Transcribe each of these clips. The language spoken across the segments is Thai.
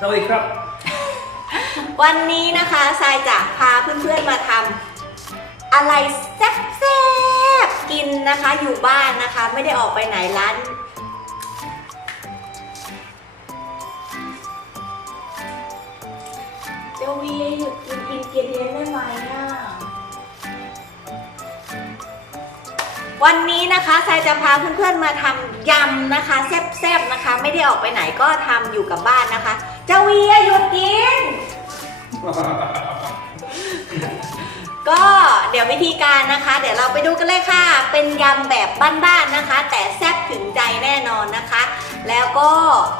สวัสดีครับ วันนี้นะคะทรายจะพาเพื่อนๆมาทำอะไรแซ่บๆกินนะคะอยู่บ้านนะคะ ไม่ได้ออกไปไหนร้านเจวีหยุดกินกินเกียร์เลี้ยงได้ไหมอะวันนี้นะคะทรายจะพาเพื่อนๆมาทำยำนะคะแซ่บๆนะคะ ไม่ได้ออกไปไหนก็ทำอยู่กับบ้านนะคะ เจวีหยุดกิน ก็เดี๋ยววิธีการนะคะ เดี๋ยวเราไปดูกันเลยค่ะ เป็นยำแบบบ้านๆนะคะ แต่แซ่บถึงใจแน่นอนนะคะ แล้วก็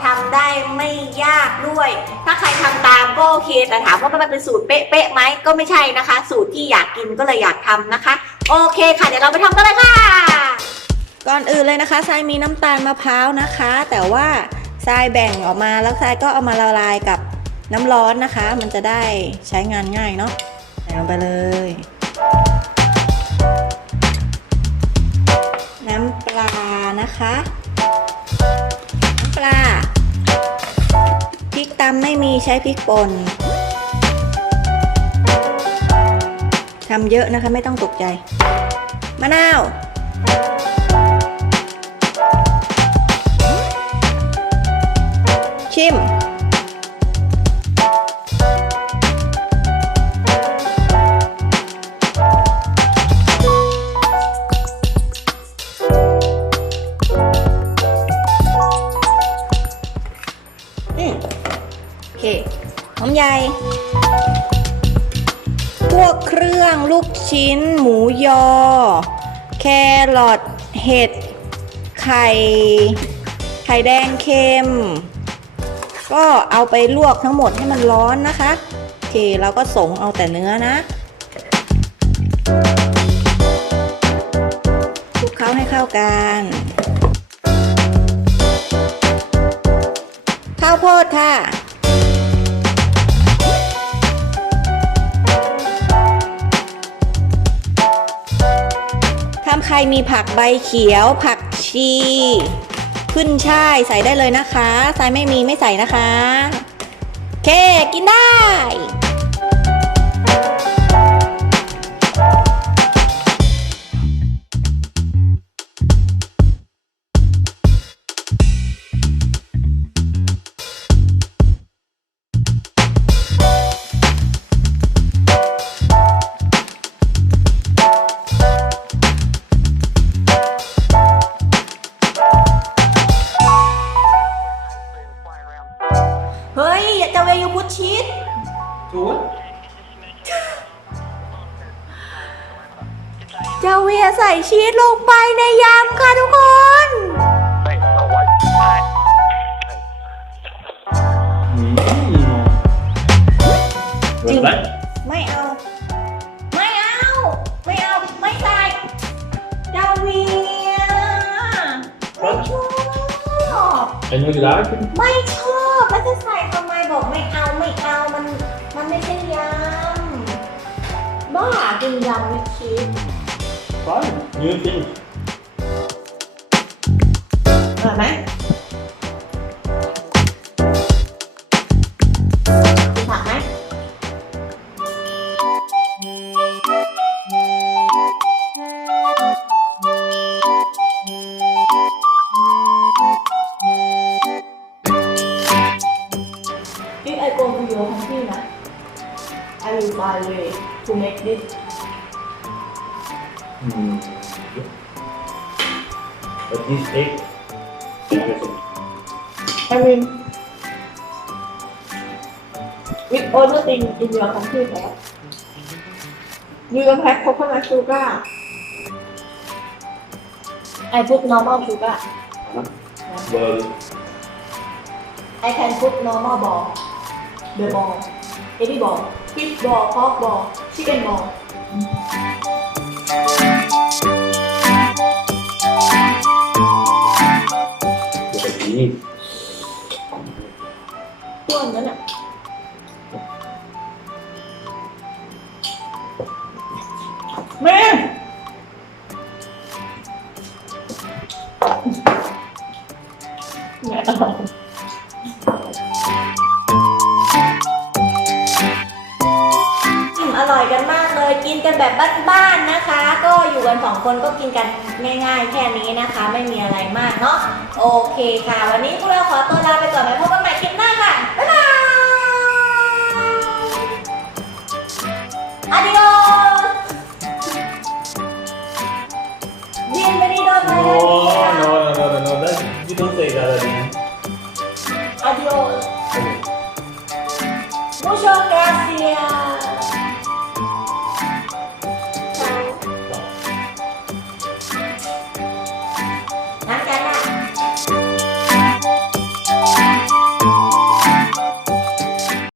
ทำได้ไม่ยากด้วย ถ้าใครทำตามก็โอเค แต่ถามว่ามันเป็นสูตรเป๊ะๆไหมก็ไม่ใช่นะคะ สูตรที่อยากกินก็เลยอยากทำนะคะ โอเคค่ะ เดี๋ยวเราไปทำกันเลยค่ะ ก่อนอื่นเลยนะคะทรายมีน้ำตาลมะพร้าวนะคะ แต่ว่า ทรายแบ่งออกมาแล้วทรายก็เอามาละลายกับน้ำร้อนนะคะ มันจะได้ใช้งานง่ายเนาะใส่ลงไปเลย น้ำปลานะคะ น้ำปลาพริกตำไม่มีใช้พริกป่นทำเยอะนะคะไม่ต้องตกใจ มะนาว ชิม อืมโอเคหอมใหญ่ พวกเครื่องลูกชิ้น หมูยอ แครอทเห็ด ไข่ ไข่แดงเค็ม ก็เอาไปลวกทั้งหมดให้มันร้อนนะคะโอเคเราก็สงเอาแต่เนื้อนะคลุกเคล้าให้เข้ากันข้าวโพดค่ะถ้าใครมีผักใบเขียวผักชี ขึ้นช่ายใส่ได้เลยนะคะทรายไม่มีไม่ใส่นะคะ โอเค กินได้ ยูพุชชีสถูกเจาเวียใส่ชีสลงไปในยำค่ะทุกคนจริงไหมไม่เอา ไม่เอา ไม่เอา ไม่ใส่เจาเวียไม่ชอบ En wil je daar even? ไม่ชอบแล้วจะใส่ บ้ากินยำไม่คิด Fine. New thing. อร่อยไหมกินผักไหมนี่ไอโกนวิดีโอของพี่นะ I will find a way to make this Hmm. But this egg. I mean, with everything in your computer, you can have coconut sugar. I put normal sugar. Well, I can put normal ball, the ball, any ball, fish ball, pork ball, chicken ball. look at these. อ้วนนั้นอะแม่แม่ ร่อยกันมากเลย กินกันแบบบ้านๆนะคะ ก็อยู่กันสองคนก็กินกันง่ายๆ แค่นี้นะคะ ไม่มีอะไรมากเนาะโอเคค่ะ วันนี้พวกเราขอตัวลาไปก่อนไว้พบกันใหม่คลิปหน้าค่ะ บ๊ายบายอาดิโอยินไปดีโดนไปเลย No, no, no, no, no, no. That, you don't say that, Adi.